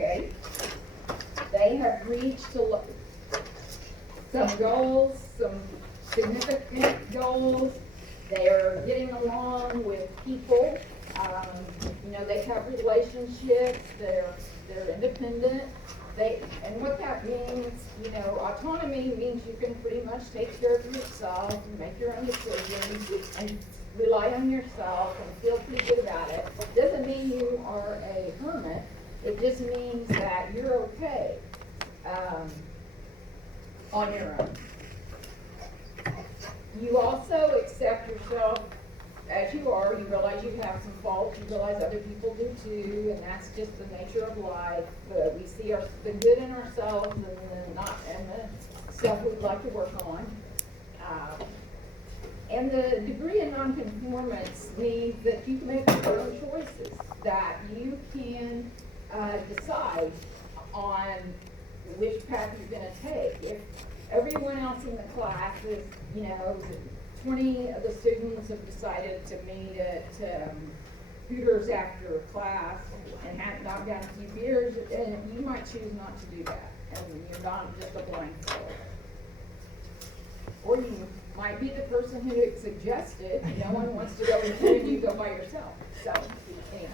okay? They have reached some goals, some significant goals. They're getting along with people. They have relationships. They're independent. And what that means, autonomy means you can pretty much take care of yourself and make your own decisions and rely on yourself and feel pretty good about it. Doesn't mean you are a hermit. It just means that you're okay on your own. You also accept yourself as you are. You realize you have some faults. You realize other people do too, and that's just the nature of life. But we see the good in ourselves and the stuff we'd like to work on. And the degree of nonconformance means that you can make your own choices, that you can decide on which path you're going to take. If everyone else in the class is, 20 of the students have decided to meet at Hooters after class and have knocked down a few beers, and you might choose not to do that, and you're not just a blindfold. Or you might be the person who suggested, no one wants to go with you and you go by yourself. So, anyway.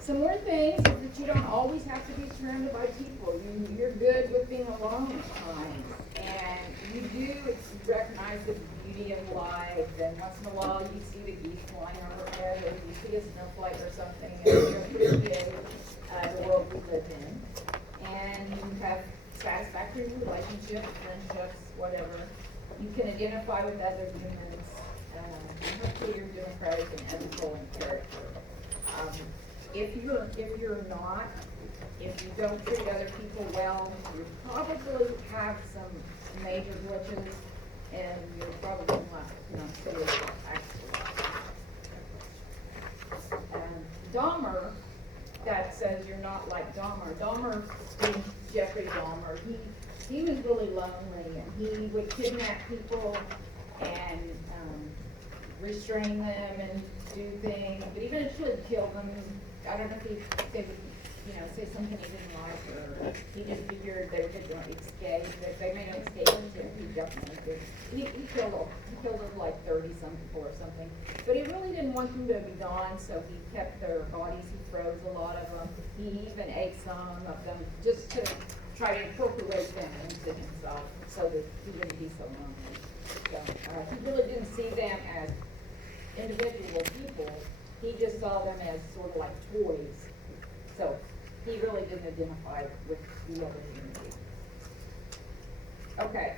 Some more things is that you don't always have to be surrounded by people. You're good with being alone at times. And you do recognize the beauty of life. And once in a while you see the geese flying overhead, or you see a snowflake or something, and you appreciate the world we live in. And you have satisfactory relationships, friendships, whatever. You can identify with other humans. Hopefully you're democratic and ethical in character. If you're not, if you don't treat other people well, you probably have some major glitches, and you're probably not serious, actually. Dahmer, that says you're not like Dahmer. Dahmer, Jeffrey Dahmer, he was really lonely, and he would kidnap people and restrain them and do things, but eventually kill them. I don't know if he said, say something he didn't like, or he just figured they were going to escape. If they made an escape, he definitely did. He killed like 30-some people or something. But he really didn't want them to be gone, so he kept their bodies. He froze a lot of them. He even ate some of them just to try to incorporate them into himself so that he wouldn't be so lonely. So he really didn't see them as individual people. He just saw them as sort of like toys. So he really didn't identify with the other community. Okay,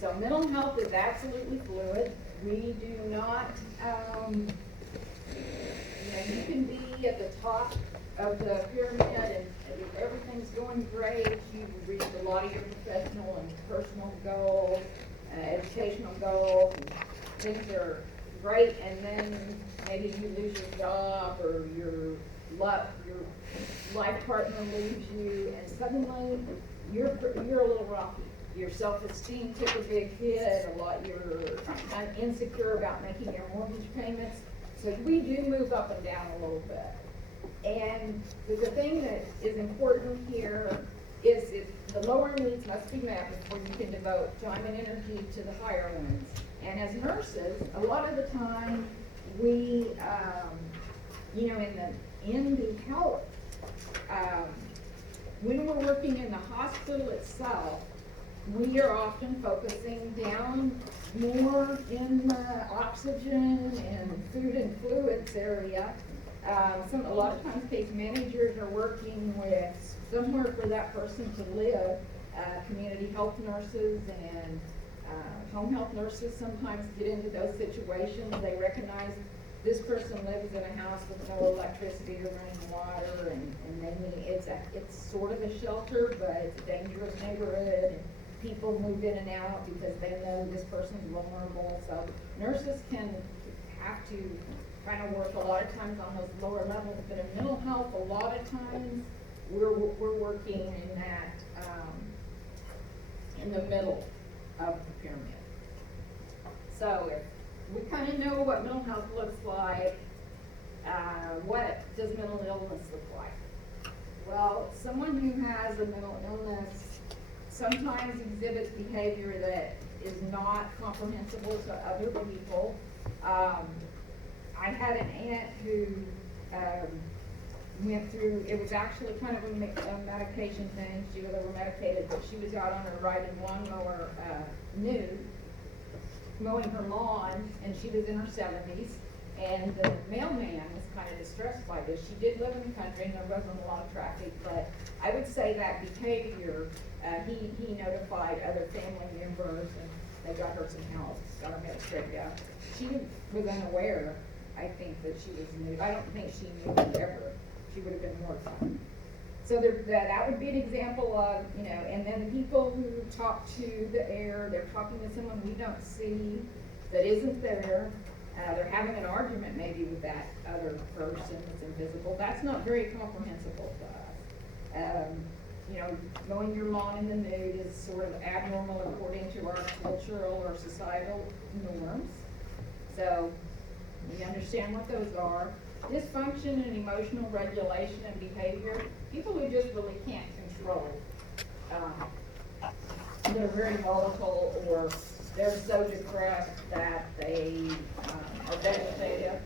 so mental health is absolutely fluid. We do not, you can be at the top of the pyramid and everything's going great. You've reached a lot of your professional and personal goals, educational goals, and things are great, and then maybe you lose your job, or your life partner leaves you, and suddenly you're a little rocky. Your self-esteem took a big hit. You're insecure about making your mortgage payments. So we do move up and down a little bit. And the thing that is important here is the lower needs must be met before you can devote time and energy to the higher ones. And as nurses, a lot of the time we, in the health, when we're working in the hospital itself, we are often focusing down more in the oxygen and food and fluids area. A lot of times case managers are working with somewhere for that person to live. Community health nurses and home health nurses sometimes get into those situations. They recognize this person lives in a house with no electricity or running water, and maybe it's sort of a shelter, but it's a dangerous neighborhood, and people move in and out because they know this person's vulnerable. So nurses can have to kind of work a lot of times on those lower levels, but in mental health, a lot of times we're working in that in the middle of the pyramid. So if we kind of know what mental health looks like, what does mental illness look like? someone who has a mental illness sometimes exhibits behavior that is not comprehensible to other people. I had an aunt who went through, it was actually kind of a medication thing. She was over medicated, but she was out on her riding lawnmower nude, mowing her lawn, and she was in her 70s. And the mailman was kind of distressed by this. She did live in the country and there wasn't a lot of traffic, but I would say that behavior, he notified other family members and they got her some help, got her med straightened out. She was unaware, I think, that she was nude. I don't think she knew ever. She would have been mortified. So that would be an example of, and then people who talk to the air, they're talking to someone we don't see that isn't there. They're having an argument maybe with that other person that's invisible. That's not very comprehensible to us. Mowing your lawn in the nude is sort of abnormal according to our cultural or societal norms. So we understand what those are. Dysfunction and emotional regulation and behavior. People who just really can't control. They're very volatile, or they're so depressed that they are vegetative,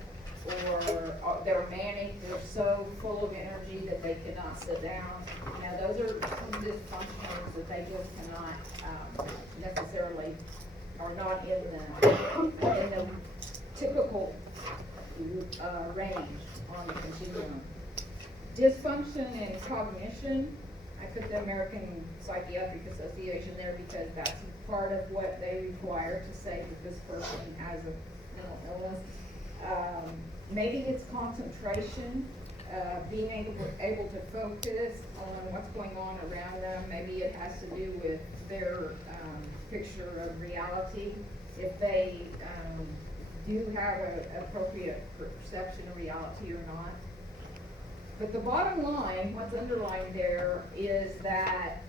or they're manic, they're so full of energy that they cannot sit down. Those are some dysfunctions that they just cannot necessarily, are not in the typical range on the continuum. Dysfunction and cognition. I put the American Psychiatric Association there because that's part of what they require to say that this person has a mental illness. Maybe it's concentration, being able to focus on what's going on around them. Maybe it has to do with their picture of reality. If they do have an appropriate perception of reality or not. But the bottom line, what's underlined there, is that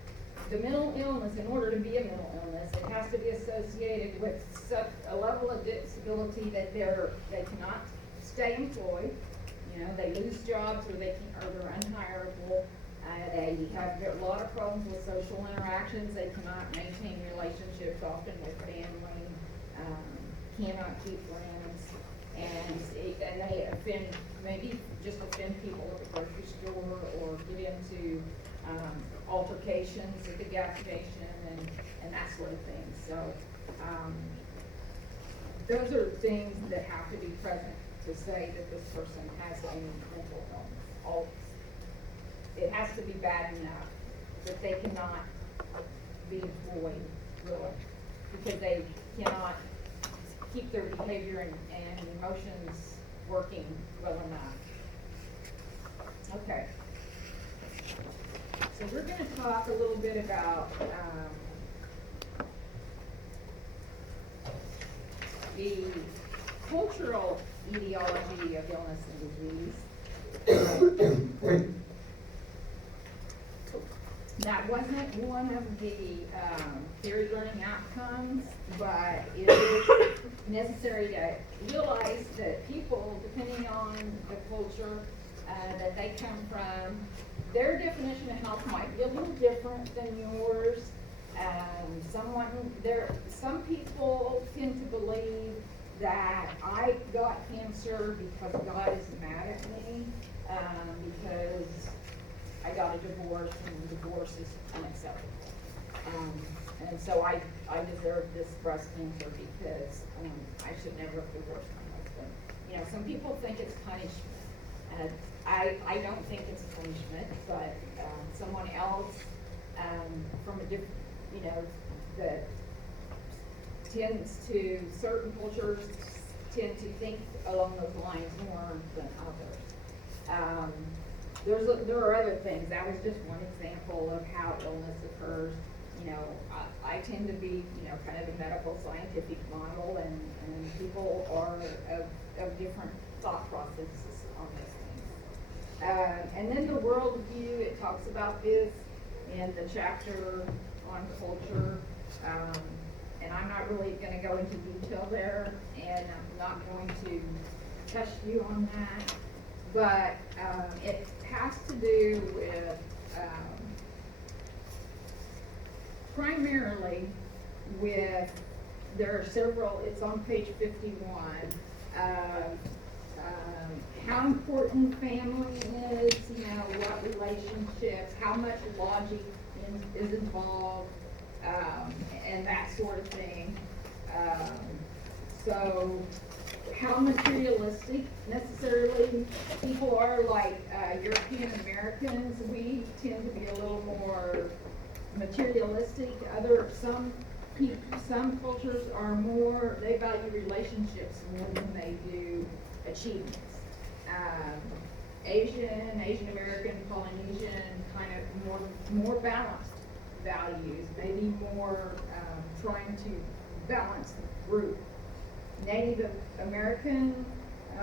the mental illness, in order to be a mental illness, it has to be associated with such a level of disability that they cannot stay employed. They lose jobs, or they're unhireable. They have a lot of problems with social interactions. They cannot maintain relationships, often with family, cannot keep friends, and they maybe offend people at the grocery store, or get into altercations at the gas station, and that sort of thing. So those are things that have to be present to say that this person has a mental illness. It has to be bad enough that they cannot be employed, really, because they cannot keep their behavior and emotions working well enough. Okay. So we're going to talk a little bit about the cultural etiology of illness and disease. That wasn't one of the theory learning outcomes, but it is necessary to realize that people, depending on the culture that they come from, their definition of health might be a little different than yours. Some people tend to believe that I got cancer because God is mad at me, because I got a divorce, and divorce is unacceptable. And so I deserve this breast cancer because I should never have divorced my husband. Some people think it's punishment. I don't think it's punishment, but someone else from a different, that tends to, certain cultures tend to think along those lines more than others. There are other things. That was just one example of how illness occurs. I tend to be, kind of a medical scientific model, and people are of different thought processes on these things. And then the worldview, it talks about this in the chapter on culture. And I'm not really going to go into detail there, and I'm not going to test you on that. But it has to do with primarily with, there are several, it's on page 51, how important family is, what relationships, how much logic is involved, and that sort of thing. So how materialistic necessarily people are, like European Americans, we tend to be a little more materialistic. Some cultures are more, they value relationships more than they do achievements. Asian American, Polynesian, kind of more balanced values, maybe more trying to balance the group. Native American,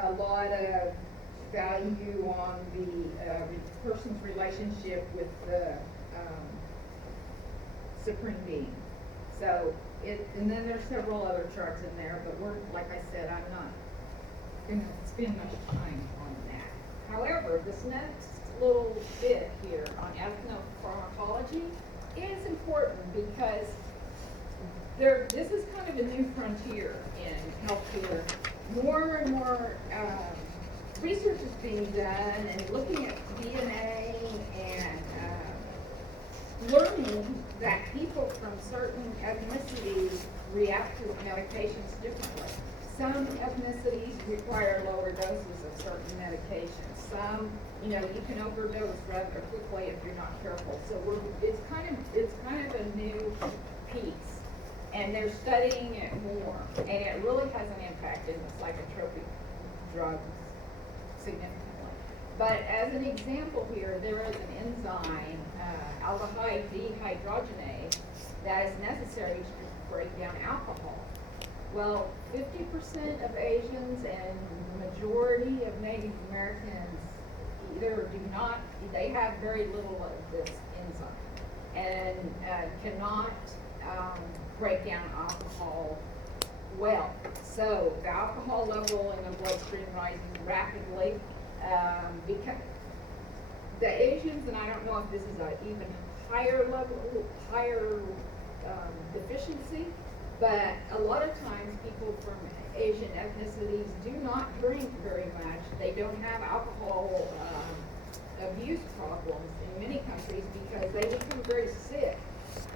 a lot of value on the person's relationship with the supreme being. So and then there's several other charts in there, but like I said, I'm not gonna spend much time on that. However, this next little bit here on ethnopharmacology is important because this is kind of a new frontier in healthcare. More and more research is being done and looking at DNA and learning that people from certain ethnicities react to medications differently. Some ethnicities require lower doses of certain medications. Some, you can overdose rather quickly if you're not careful. So it's kind of a new piece, and they're studying it more, and it really has an impact in the psychotropic drugs significantly. But as an example here, there is an enzyme, aldehyde dehydrogenase, that is necessary to break down alcohol. Well, 50% of Asians and the majority of Native Americans either do not, they have very little of this enzyme and cannot break down alcohol well. So the alcohol level in the bloodstream rises rapidly because the Asians, and I don't know if this is an even higher level, deficiency, but a lot of times people from Asian ethnicities do not drink very much. They don't have alcohol abuse problems in many countries because they become very sick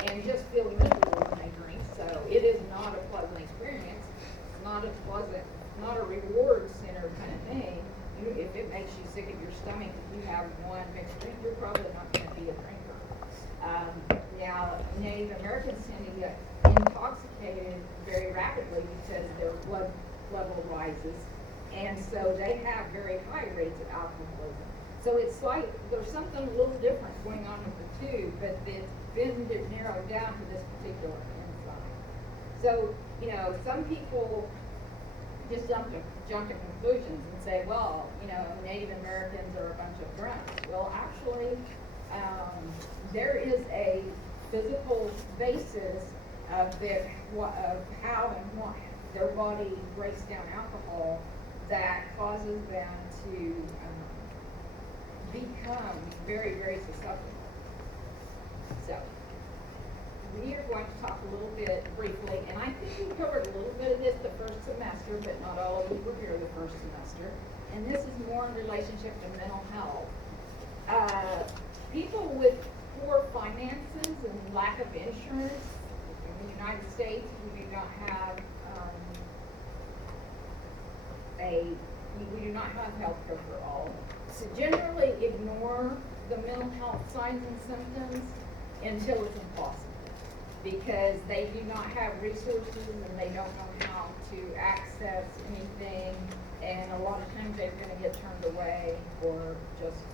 and just feel miserable when they drink. So it is not a pleasant experience. It's not a reward center kind of thing. If it makes you sick at your stomach, if you have one mixed drink, you're probably not going to be a drinker. Now, Native Americans tend to get intoxicated very rapidly because their blood level rises, and so they have very high rates of alcoholism. So it's like there's something a little different going on with the two, but it's been narrowed down to this particular enzyme. So, some people just jump to conclusions and say, well, Native Americans are a bunch of drunks. Well, actually, there is a physical basis of how and what their body breaks down alcohol that causes them to become very, very susceptible. So we are going to talk a little bit briefly, and I think we covered a little bit of this the first semester, but not all of you were here the first semester. And this is more in relationship to mental health. People with poor finances and lack of insurance in the United States, we do not have health care for all. So generally ignore the mental health signs and symptoms until it's impossible, because they do not have resources and they don't know how to access anything, and a lot of times they're going to get turned away, or just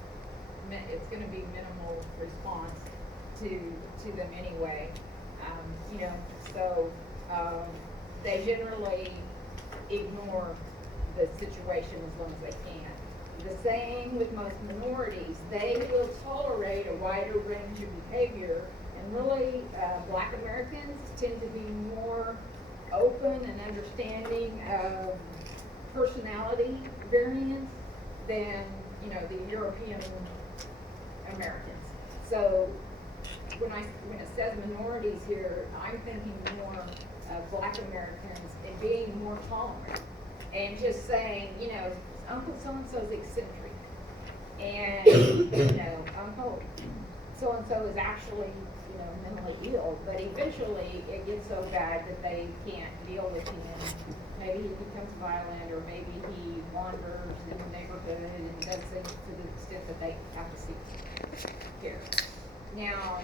it's going to be minimal response to them anyway. They generally ignore the situation as long as they can. The same with most minorities. They will tolerate a wider range of behavior, and really Black Americans tend to be more open and understanding of personality variance than the European Americans. So when it says minorities here, I'm thinking more of Black Americans and being more tolerant and just saying, you know, Uncle so-and-so's eccentric, and, you know, Uncle so-and-so is actually, you know, mentally ill, but eventually it gets so bad that they can't deal with him. Maybe he becomes violent, or maybe he wanders in the neighborhood and does things to the extent that they have to seek care. Now,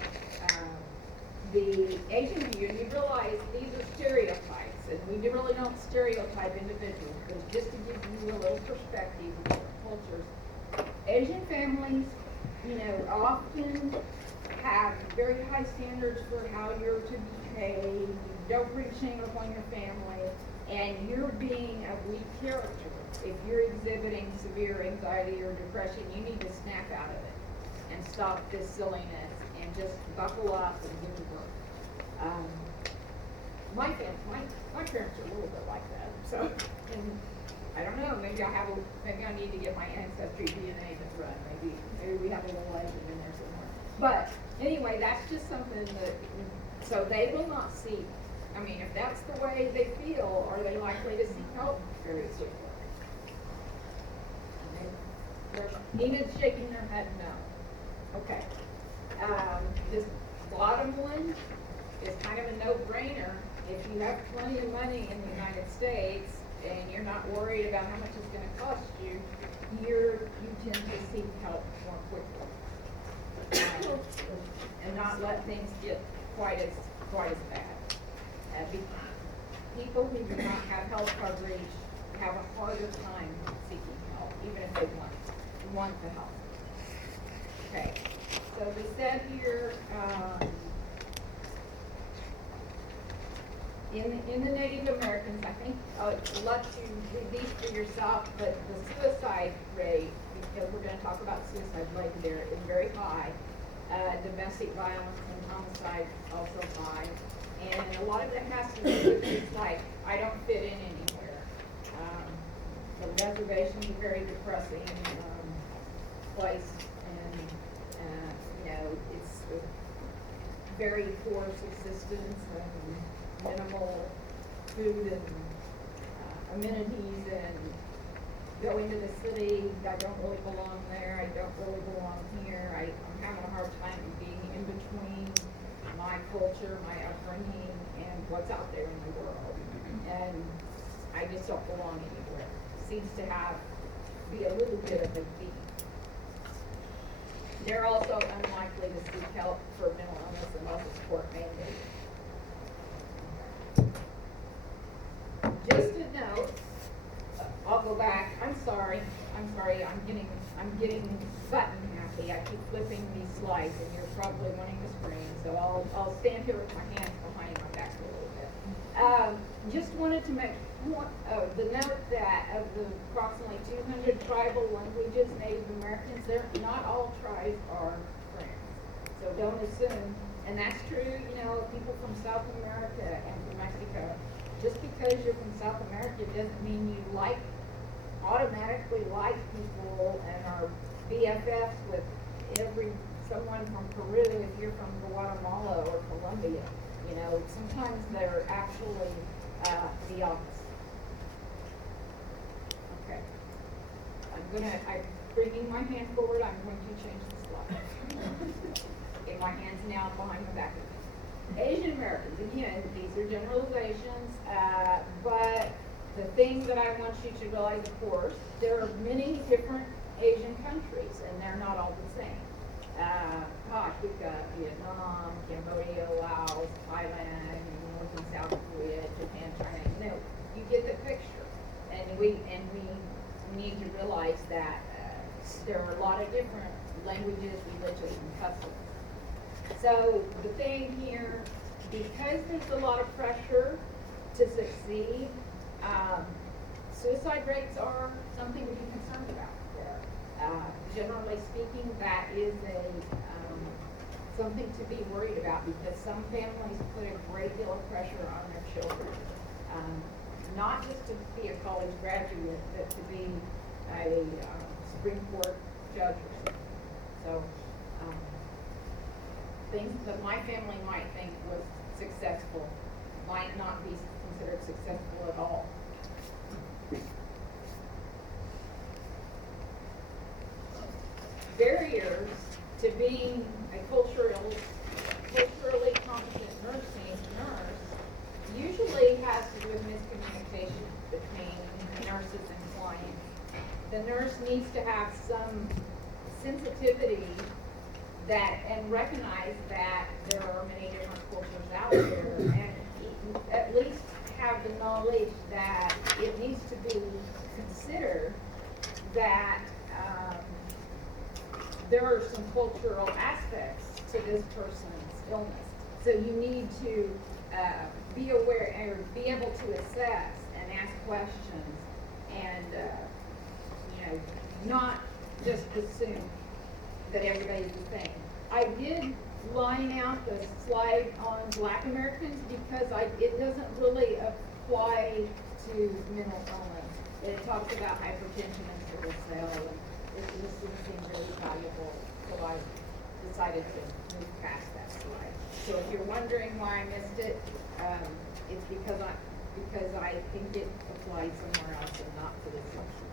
the Asian view, you realize these are stereotypes, and we really don't stereotype individuals, but just to give you a little perspective of different cultures. Asian families, you know, often have very high standards for how you're to behave. You don't bring shame upon your family, and you're being a weak character. If you're exhibiting severe anxiety or depression, you need to snap out of it and stop this silliness and just buckle up and get to work. My parents are a little bit like that, so, and I don't know, maybe I need to get my ancestry DNA to run, maybe we have a little legend in there somewhere. But anyway, that's just something that, so they will not seek, I mean, if that's the way they feel, are they likely to seek help? Very soon. Enid's shaking their head no. Okay. This bottom one is kind of a no-brainer. If you have plenty of money in the United States and you're not worried about how much it's going to cost you, you tend to seek help more quickly and not let things get quite as bad. People who do not have health coverage have a harder time seeking help, even if they want the help. Okay, so we said here, in the Native Americans, I think I'll let you read these for yourself, but the suicide rate, because we're going to talk about suicide rate there, is very high. Domestic violence and homicide also high. And a lot of that has to do with things like, I don't fit in anywhere. The reservation's a very depressing place, and you know, it's very poor subsistence and minimal food and amenities, and go into the city, I don't really belong there, I don't really belong here, I'm having a hard time being in between my culture, my upbringing, and what's out there in the world. And I just don't belong anywhere. Seems to be a little bit of a theme. They're also unlikely to seek help for mental illness unless it's court mandated. Just a note, I'll go back. I'm sorry. I'm getting button happy. I keep flipping these slides, and you're probably wanting the screen. So I'll stand here with my hands behind my back for a little bit. Just wanted to make the note that of the approximately 200 tribal languages, Native Americans, not all tribes are friends. So don't assume, and that's true. You know, people from South America and from Mexico. Just because you're from South America doesn't mean you automatically like people and are BFFs with someone from Peru if you're from Guatemala or Colombia. You know, sometimes they're actually the opposite. Okay. I'm bringing my hand forward. I'm going to change the slide. Okay, my hand's now behind my back. Asian Americans, again, these are generalizations, but the thing that I want you to realize, of course, there are many different Asian countries, and they're not all the same. We've got Vietnam, Cambodia, Laos, Thailand, North and South Korea, Japan, China. You know, you get the picture, and we need to realize that there are a lot of different languages, religions, and customs. So the thing here, because there's a lot of pressure to succeed, suicide rates are something to be concerned about there. Generally speaking, that is something to be worried about, because some families put a great deal of pressure on their children, not just to be a college graduate, but to be a Supreme Court judge or something. So things that my family might think was successful might not be considered successful at all. Barriers to being a culturally competent nurse usually has to do with miscommunication between nurses and clients. The nurse needs to have some sensitivity and recognize that there are many different cultures out there, and at least have the knowledge that it needs to be considered that there are some cultural aspects to this person's illness. So you need to be aware or be able to assess and ask questions and not just assume that everybody's the same. I did line out the slide on Black Americans because it doesn't really apply to mental illness. It talks about hypertension and sickle cell, and it just didn't seem really valuable, so I decided to move past that slide. So if you're wondering why I missed it, it's because I think it applies somewhere else and not to this section.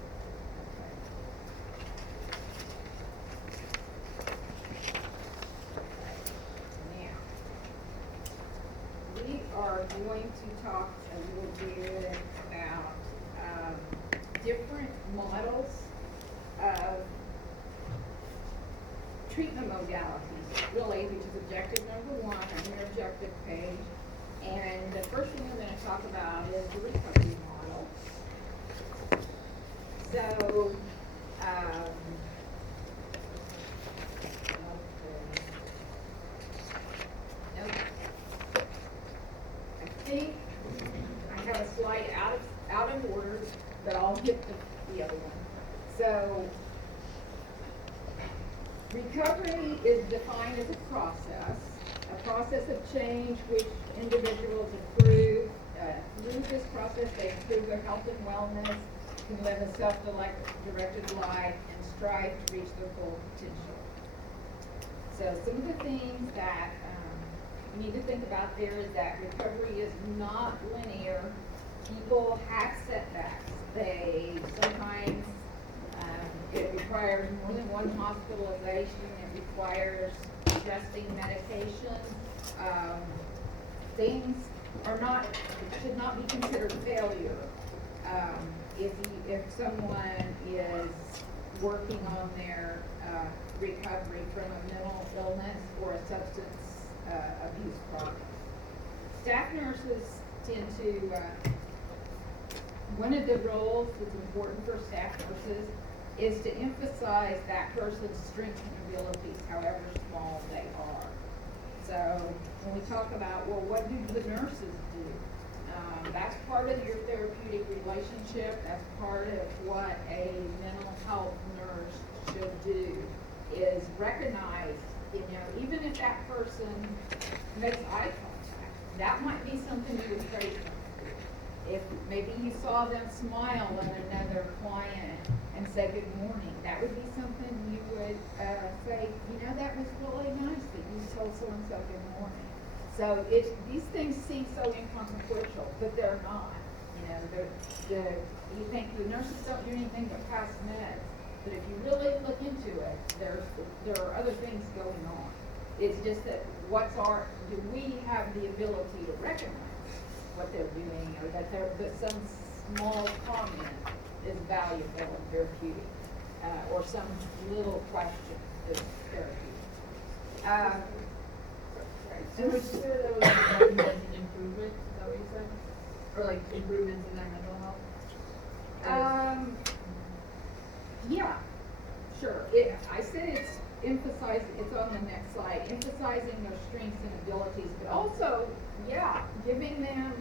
We are going to talk a little bit about different models of treatment modalities, really, which is objective number 1 on your objective page. And the first thing we're going to talk about is the recovery model. So, I think I have a slide out of order, but I'll hit the other one. So, recovery is defined as a process of change which individuals improve. Through this process, they improve their health and wellness, can live a self-directed life, and strive to reach their full potential. So some of the things that you need to think about there is that recovery is not linear. People have setbacks. They sometimes, it requires more than one hospitalization. It requires adjusting medication. Things should not be considered failure. If someone is working on their recovery from a mental illness or a substance abuse problem. Staff nurses tend to, one of the roles that's important for staff nurses is to emphasize that person's strengths and abilities, however small they are. So when we talk about, well, what do the nurses do? That's part of your therapeutic relationship. That's part of what a mental health nurse should do, is recognize, even if that person makes eye contact, that might be something you would praise them. If maybe you saw them smile at another client and say good morning, that would be something you would say, that was really nice that you told so-and-so good morning. So these things seem so inconsequential, but they're not. You think the nurses don't do anything but pass meds, but if you really look into it, there are other things going on. It's just that do we have the ability to recognize what they're doing, or that some small comment is valuable and therapeutic, or some little question is therapeutic. So would you say that was recommending improvement, is that what you said? Or like improvements in their mental health? Yeah, sure. I said it's on the next slide, emphasizing their strengths and abilities, but also, giving them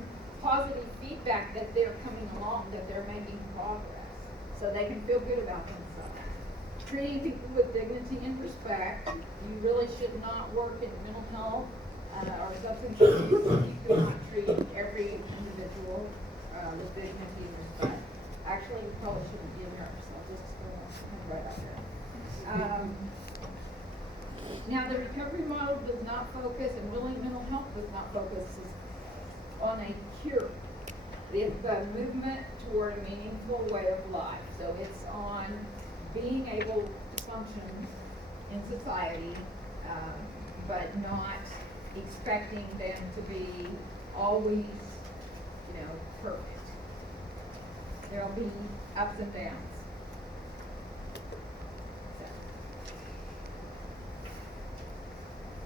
positive feedback that they're coming along, that they're making progress, so they can feel good about themselves. Treating people with dignity and respect. You really should not work in mental health or substance abuse. You cannot treat every individual with dignity and respect. Actually, you probably shouldn't be a nurse. I'll just right out there. Now, the recovery model does not focus, and really mental health does not focus on a cure. It's the movement toward a meaningful way of life. So it's on being able to function in society, but not expecting them to be always, perfect. There'll be ups and downs.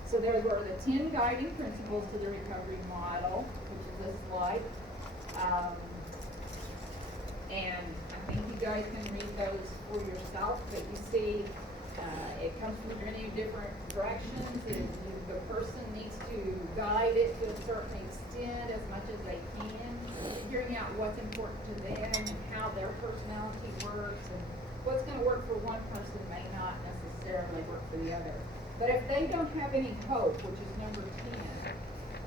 So there were the 10 guiding principles to the recovery model, which is this slide. And I think you guys can read those for yourself, but you see it comes from many different directions. The person needs to guide it to a certain extent as much as they can, figuring out what's important to them and how their personality works, and what's going to work for one person may not necessarily work for the other. But if they don't have any hope, which is number 10,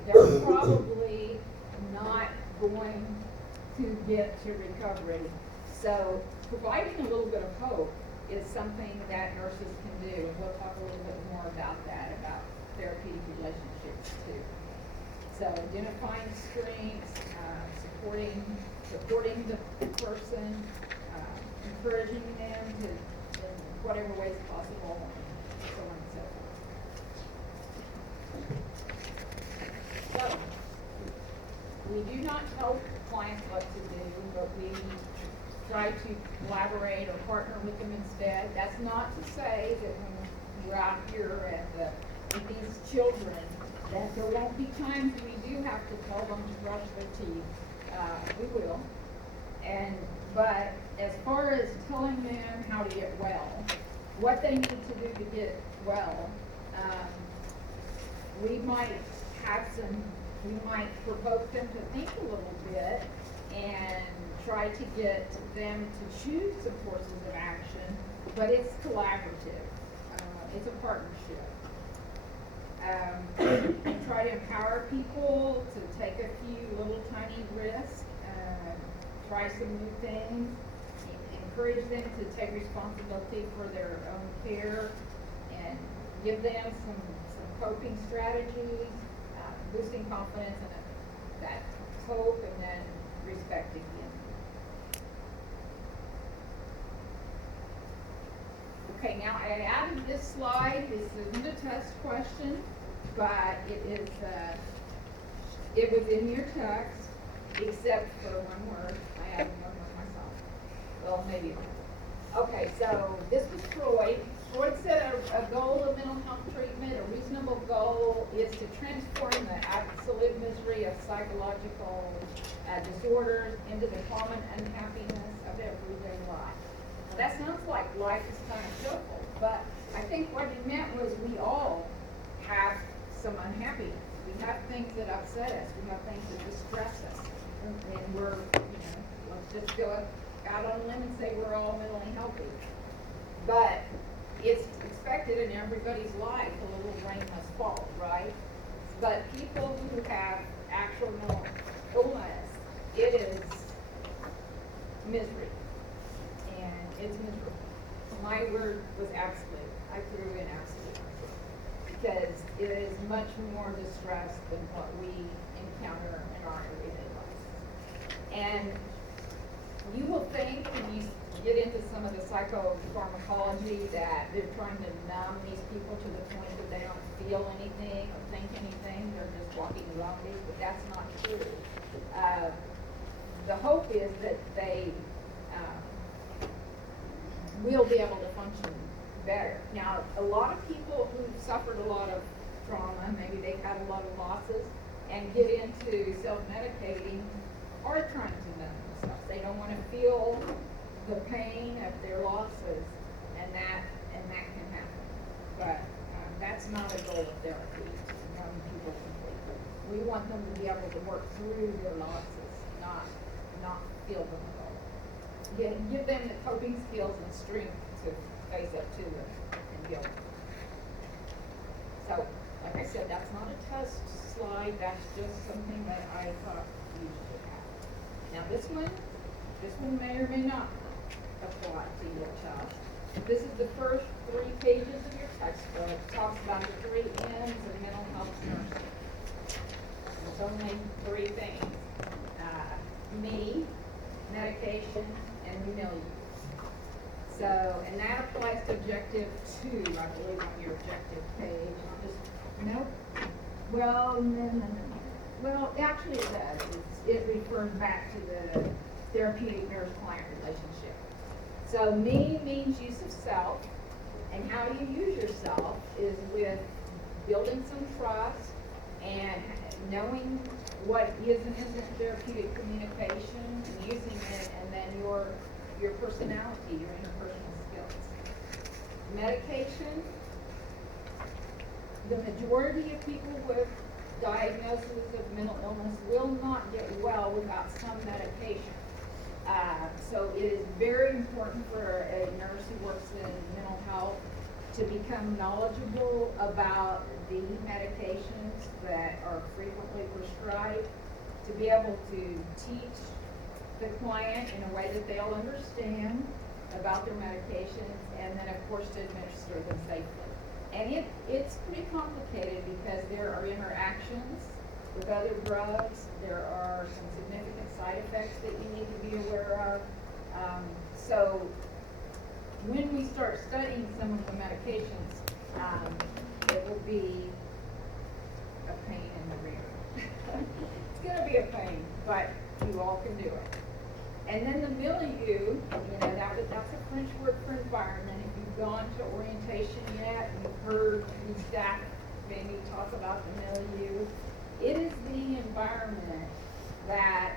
they're probably not going to get to recovery. So providing a little bit of hope is something that nurses can do, and we'll talk a little bit more about that, about therapeutic relationships too. So identifying strengths, supporting the person, encouraging them to in whatever ways possible, and so on and so forth. So, we do not tell clients what to do, but we try to collaborate or partner with them instead. That's not to say that when we're out here with these children, that there won't be times we do have to tell them to brush their teeth. We will. But as far as telling them how to get well, what they need to do to get well, we might provoke them to think a little bit and try to get them to choose some courses of action, but it's collaborative. It's a partnership. Try to empower people to take a few little tiny risks, try some new things, encourage them to take responsibility for their own care, and give them some coping strategies, boosting confidence and that hope, and then respecting them. Okay, now I added this slide. This isn't a test question, but it was in your text, except for one word. I added one word myself. Well, maybe. Okay, so this was Freud. Freud said a goal of mental health treatment, a reasonable goal, is to transform the absolute misery of psychological disorders into the common unhappiness of everyday life. Now that sounds like life is kind of joyful, but I think what he meant was we all have some unhappiness. We have things that upset us. We have things that distress us. And we're, let's just go out on a limb and say we're all mentally healthy. But it's expected in everybody's life a little rain must fall, right? But people who have actual mental illness, it is misery. And it's miserable. My word was absolute. I threw in absolute. Because it is much more distress than what we encounter in our everyday life. And you will think when you get into some of the psychopharmacology that they're trying to numb these people to the point that they don't feel anything or think anything. They're just walking zombies, but that's not true. The hope is that they will be able to function better. Now, a lot of people who suffered a lot of trauma, maybe they've had a lot of losses, and get into self-medicating, are trying to numb themselves. They don't want to feel the pain of their losses, and that can happen. But that's not a goal of therapy, to numb people completely. We want them to be able to work through their losses, not feel them at all. Give them the coping skills and strength to face up to them and deal with them. So, like I said, that's not a test slide. That's just something that I thought you should have. Now this one may or may not apply to your child. This is the first 3 pages of your textbook, talks about the 3 M's of mental health nursing. It's only 3 things. Me, medication, and milieu. So, and that applies to objective 2, I believe, on your objective page. I'll just, nope. Well, no. Well, actually it does. It refers back to the therapeutic nurse-client relationship. So me means use of self, and how you use yourself is with building some trust and knowing what is and isn't therapeutic communication, and using it, and then your personality, your interpersonal skills. Medication, the majority of people with diagnosis of mental illness will not get well without some medication. So it is very important for a nurse who works in mental health to become knowledgeable about the medications that are frequently prescribed, to be able to teach the client in a way that they'll understand about their medications, and then of course to administer them safely. And it's pretty complicated because there are interactions with other drugs. There are some significant side effects that you need to be aware of. So when we start studying some of the medications, it will be a pain in the rear. It's going to be a pain, but you all can do it. And then the milieu, that's a French word for environment. If you've gone to orientation yet, you've heard the staff maybe talk about the milieu. It is the environment that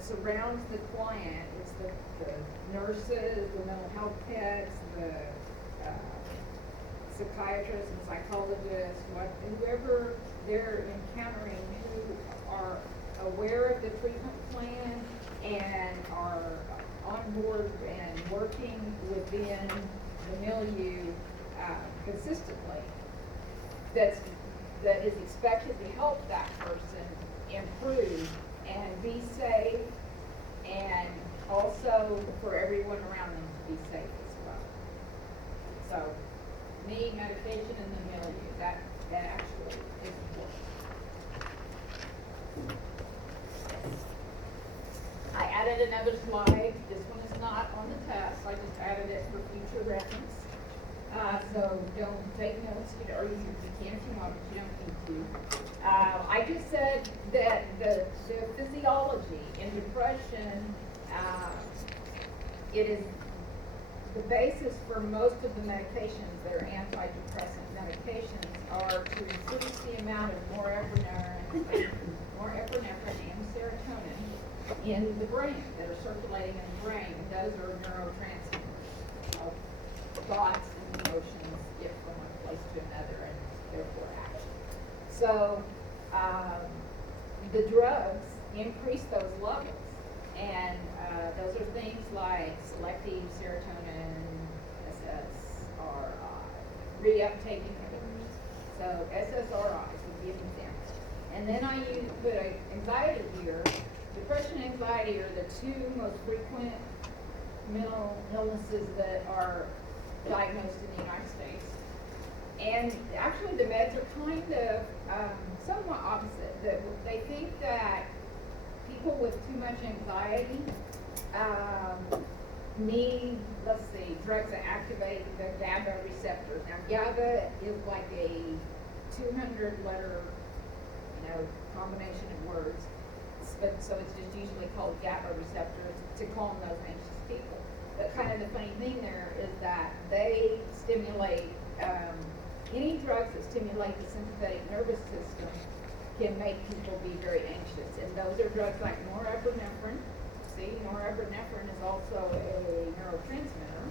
surrounds the client. It's the nurses, the mental health techs, the psychiatrists and psychologists, whoever they're encountering, who are aware of the treatment plan and are on board and working within the milieu consistently, that is expected to help that person improve and be safe, and also for everyone around them to be safe as well. So, me, medication, and the milieu, that actually is important. I added another slide. This one is not on the test. I just added it for future reference. So don't take notes, or you can if you want, but you don't need to. I just said that the physiology in depression, it is the basis for most of the medications that are antidepressant medications are to increase the amount of norepinephrine and serotonin in the brain, that are circulating in the brain. Those are neurotransmitters of thoughts and emotions get from one place to another, and therefore action. So the drugs increase those levels, and those are things like selective serotonin, SSRI, reuptake inhibitors. So SSRIs would be an example. And then I put anxiety here. Depression and anxiety are the 2 most frequent mental illnesses that are diagnosed in the United States. And actually the meds are kind of somewhat opposite. They think that people with too much anxiety need, drugs that activate the GABA receptors. Now GABA is like a 200-letter, combination of words. So it's just usually called GABA receptors to calm those anxious people. But kind of the funny thing there is that they stimulate, any drugs that stimulate the sympathetic nervous system can make people be very anxious. And those are drugs like norepinephrine. See, norepinephrine is also a neurotransmitter,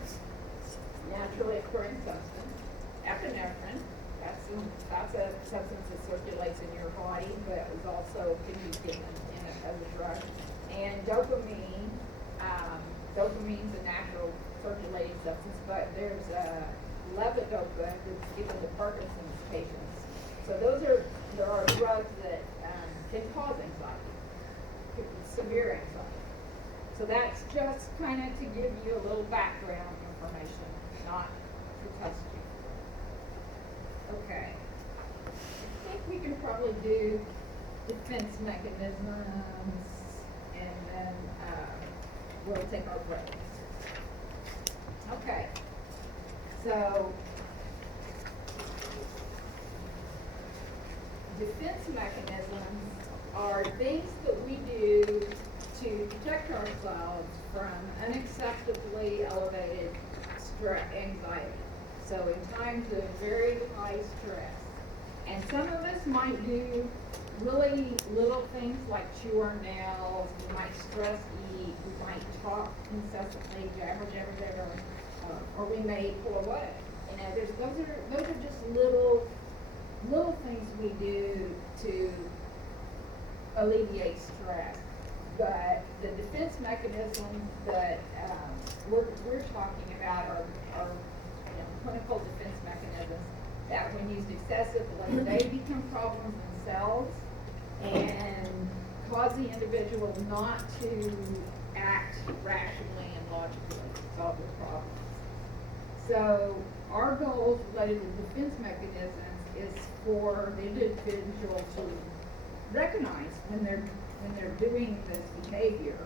naturally occurring substance. Epinephrine, that's a substance that circulates in your body, but is also can be given as a drug. And dopamine, dopamine's a natural circulating substance, but there's levodopa that's given to Parkinson's patients. So there are drugs that can cause anxiety, severe anxiety. So that's just kind of to give you a little background information. not to test you. Okay. I think we can probably do defense mechanisms, and then, we'll take our break. Okay. So, defense mechanisms are things that we do to protect ourselves from unacceptably elevated anxiety. So in times of very high stress. And some of us might do really little things like chew our nails, we might stress eat, we might talk incessantly, jabber, jabber, jabber, or we may pull away. You know, those are just little things we do to alleviate stress. But the defense mechanisms that we're talking about are clinical defense mechanisms that, when used excessively, they become problems themselves and cause the individual not to act rationally and logically to solve the problems. So our goals related to defense mechanisms is for the individual to recognize when they're doing this behavior,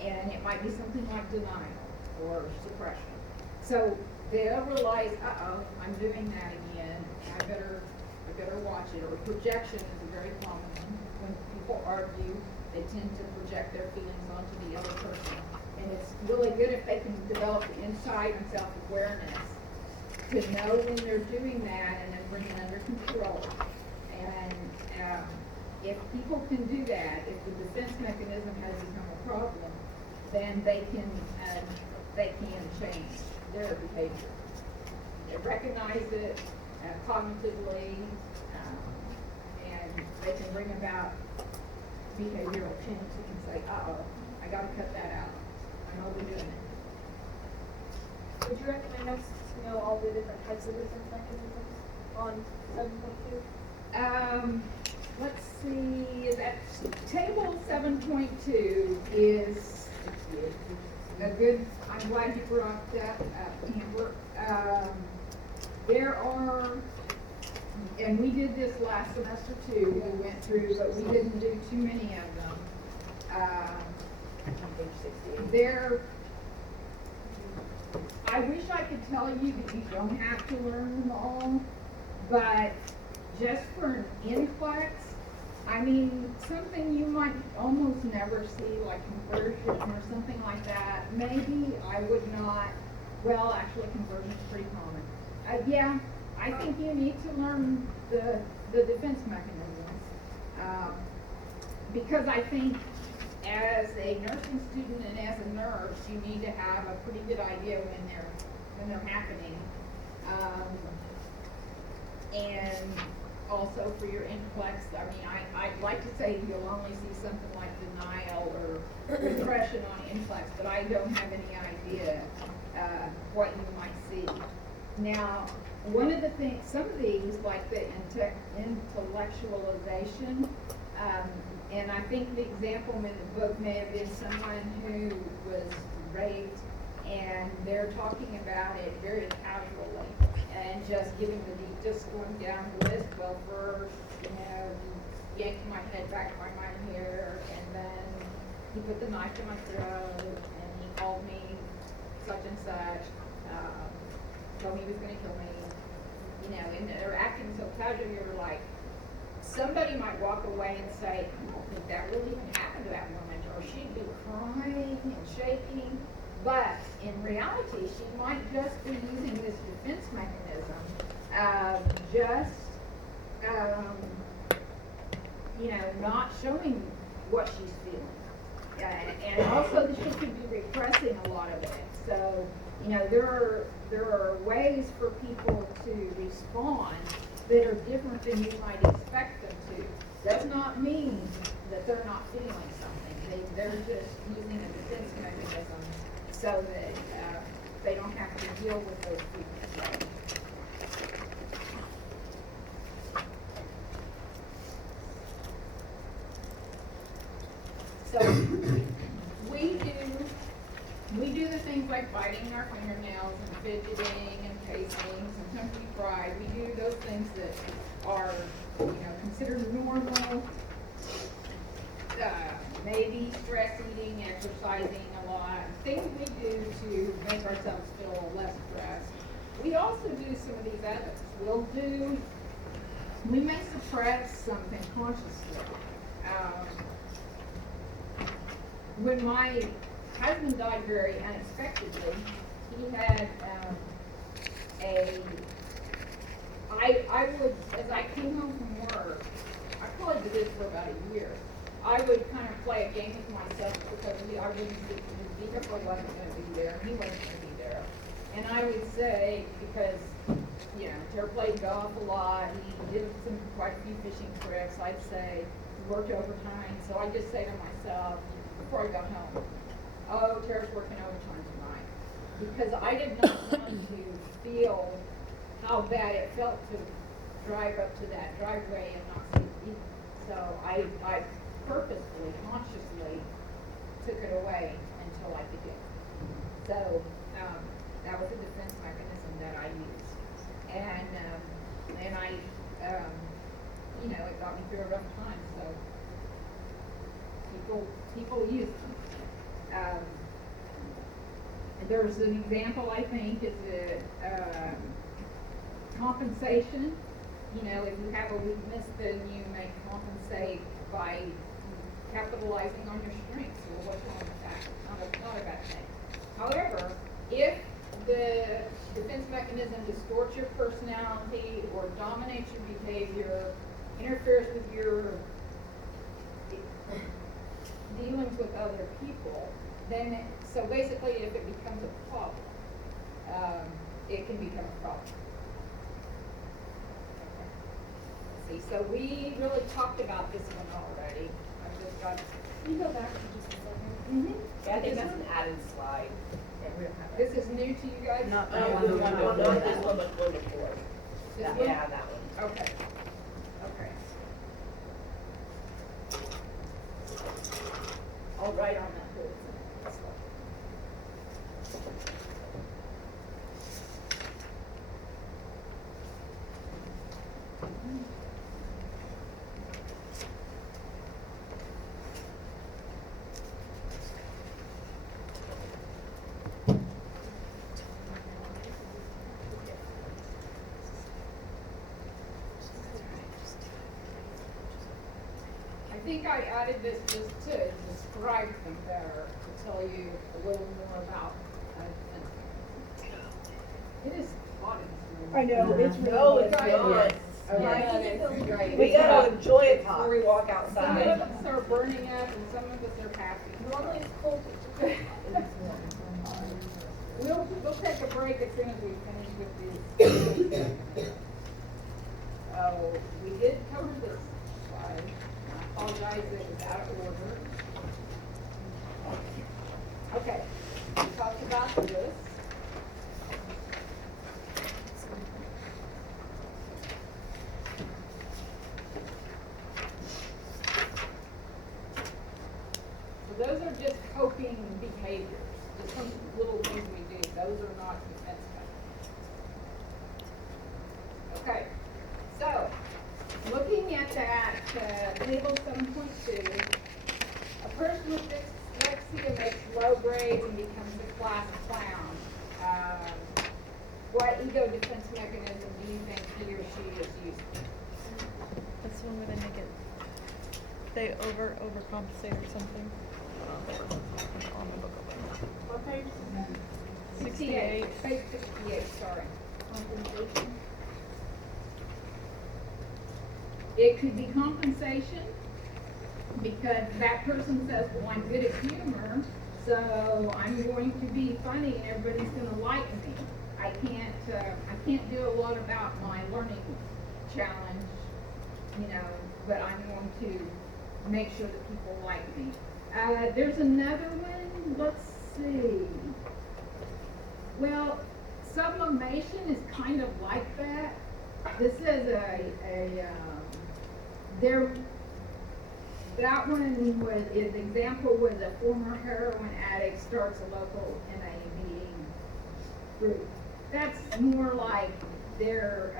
and it might be something like denial or suppression. So they'll realize, I'm doing that again. I better watch it. Or projection is a very common one. When people argue, they tend to project their feelings onto the other person, and it's really good if they can develop the insight and self-awareness to know when they're doing that and then bring it under control. And if people can do that, if the defense mechanism has become a problem, then they can change their behavior. They recognize it cognitively, and they can bring about behavioral change. You can say, I gotta cut that out. I'm overdoing it. Would you recommend us to know all the different types of defense mechanisms on 7.2? Let's see, that table 7.2 is a good, I'm glad you brought that up, Amber. There are, and we did this last semester too, we went through, but we didn't do too many of them. There, I wish I could tell you that you don't have to learn them all, but just for an influx, I mean, something you might almost never see, like conversion or something like that, maybe I would not, well, actually conversion is pretty common. Yeah, I think you need to learn the defense mechanisms, because I think as a nursing student and as a nurse, you need to have a pretty good idea when they're happening. And also for your influx, I mean, I'd like to say you'll only see something like denial or repression on influx, but I don't have any idea what you might see. Now, one of the things, some of these, like the intellectualization, and I think the example in the book may have been someone who was raped, and they're talking about it very casually and just giving just going down the list. Well, first, he yanked my head back by my hair, and then he put the knife in my throat, and he called me such and such, told me he was going to kill me. And they're acting so casual, you're like, somebody might walk away and say, I don't think that really even happened to that woman, or she'd be crying and shaking. But in reality, she might just be using this defense mechanism, not showing what she's feeling. And also that she could be repressing a lot of it. So, there are ways for people to respond that are different than you might expect them to. Does not mean that they're not feeling something. They're just using a defense mechanism so that they don't have to deal with those feelings. So we do the things like biting our fingernails and fidgeting that are, you know, considered normal. Maybe stress eating, exercising a lot, things we do to make ourselves feel less stressed. We also do some of these others. We may suppress something consciously. When my husband died very unexpectedly, he had I would, as I came home from work, I probably did this for about a year. I would kind of play a game with myself because I wouldn't his vehicle wasn't going to be there, he wasn't going to be there. And I would say, because, you know, Tara played golf a lot, he did quite a few fishing trips, I'd say, he worked overtime, so I just say to myself, before I got home, oh, Tara's working overtime tonight. Because I did not want to feel how bad it felt to drive up to that driveway and not see the vehicle. So I purposefully, consciously took it away until I could get it. So that was a defense mechanism that I used. And I, you know, it got me through a rough time, so people use them. There's an example, I think, is compensation. You know, if you have a weakness, then you may compensate by capitalizing on your strengths. Well, what's wrong with that? Not a bad thing. However, if the defense mechanism distorts your personality or dominates your behavior, interferes with your dealings with other people, then, so basically if it becomes a problem, it can become a problem. See, so we really talked about this one already. I've just got. Can you go back for just a second? Mm-hmm. Yeah, I think that's an added slide. Yeah, we don't have it. This is new to you guys? Not Oh, not this one, but one before. This Yeah, one? yeah, that one. Okay. Okay. I'll write on that hood. I think I added this just to describe them better, to tell you a little more about. It is hot in this room. I know, it's really. No, it's Right. not. Okay. Yeah, It's great. We gotta enjoy it hot. before we walk Some outside. of us are burning up and some of us are happy. Normally it's cold. We'll take a break as soon as we finish with these. Oh, we did cover this slide. I apologize, it was out of order. Okay, we talked about this. So those are just coping behaviors, just some little things we do. Those are not defense mechanisms. Okay, so looking at that table 7.2, a person with dyslexia makes low grades and becomes a class clown. What ego defense mechanism do you think he or she is using? That's one where they make it, they overcompensate or something. On the book open. What page? 68. Page 68, sorry. Compensation. It could be compensation, because that person says, well, I'm good at humor, so I'm going to be funny and everybody's gonna like me. I can't do a lot about my learning challenge, you know, but I'm going to make sure that people like me. There's another one, let's see. Well, sublimation is kind of like that. This is that one was, an example was a former heroin addict starts a local NA meeting group. That's more like they're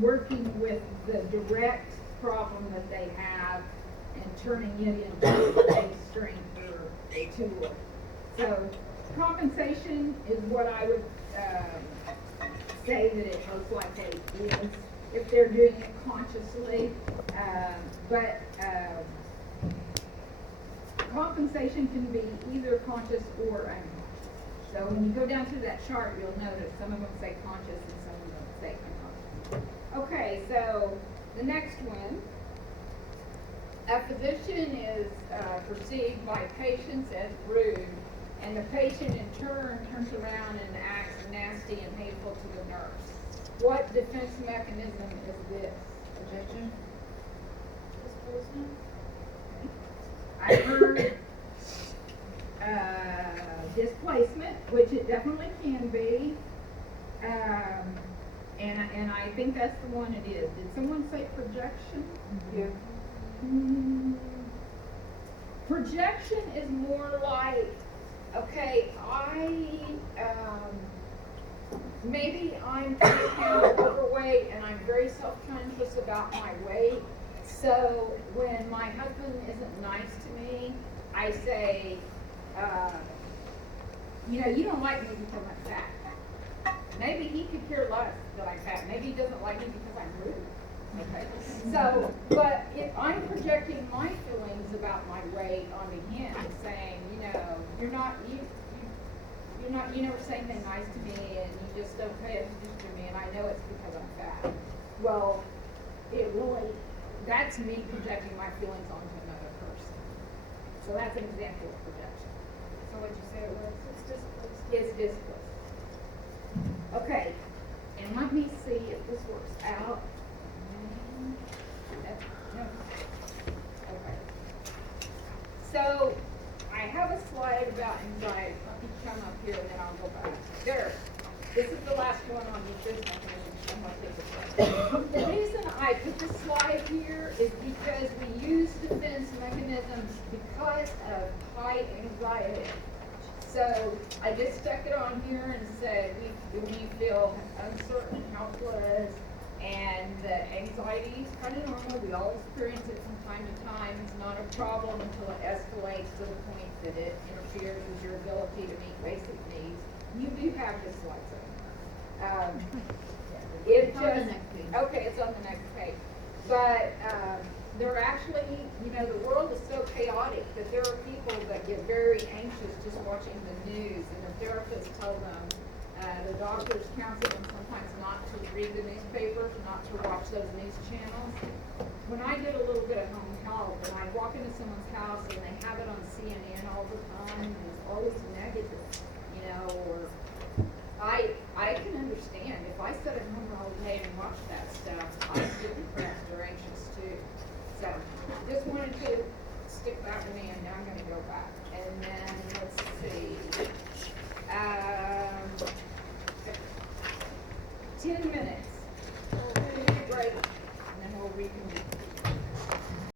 working with the direct problem that they have and turning it into a strength or a tool. So compensation is what I would, say that it most likely is, if they're doing it consciously. But compensation can be either conscious or unconscious. So when you go down to that chart, you'll notice some of them say conscious and some of them say unconscious. Okay, so the next one. A physician is perceived by patients as rude, and the patient in turn turns around and acts nasty and hateful to the nurse. What defense mechanism is this? Objection? I heard displacement, which it definitely can be. And I think that's the one it is. Did someone say projection? Yeah. Projection is more like, okay, maybe I'm 3 pounds overweight and I'm very self-conscious about my weight. So when my husband isn't nice to me, I say, you don't like me because I'm fat. Maybe he could care less that I'm fat. Maybe he doesn't like me because I'm rude. Okay. So, but if I'm projecting my feelings about my weight onto him, saying, you're not, you never say anything nice to me, and you just don't pay attention to me, and I know it's because I'm fat. Well, that's me projecting my feelings onto another person. So that's an example of projection. So what'd you say it was? It's displaced. It's displaced. Okay, and let me see if this works out. No. Okay. So, I have a slide about anxiety. Let me come up here and then I'll go back. There. This is the last one on defense mechanisms. I'm gonna take this slide. The reason I put this slide here is because we use defense mechanisms because of high anxiety. So I just stuck it on here and said, when you feel uncertain, helpless, and that anxiety is kind of normal. We all experience it from time to time. It's not a problem until it escalates to the point that it interferes with your ability to meet basic needs. You do have this slide somewhere. It's on the next page. Okay, it's on the next page. But they're actually, the world is so chaotic that there are people that get very anxious just watching the news, and the therapists tell them, the doctors counsel them sometimes not to read the newspapers, not to watch those news channels. When I did a little bit of home health, and I walk into someone's house and they have it on CNN all the time, and it's always negative,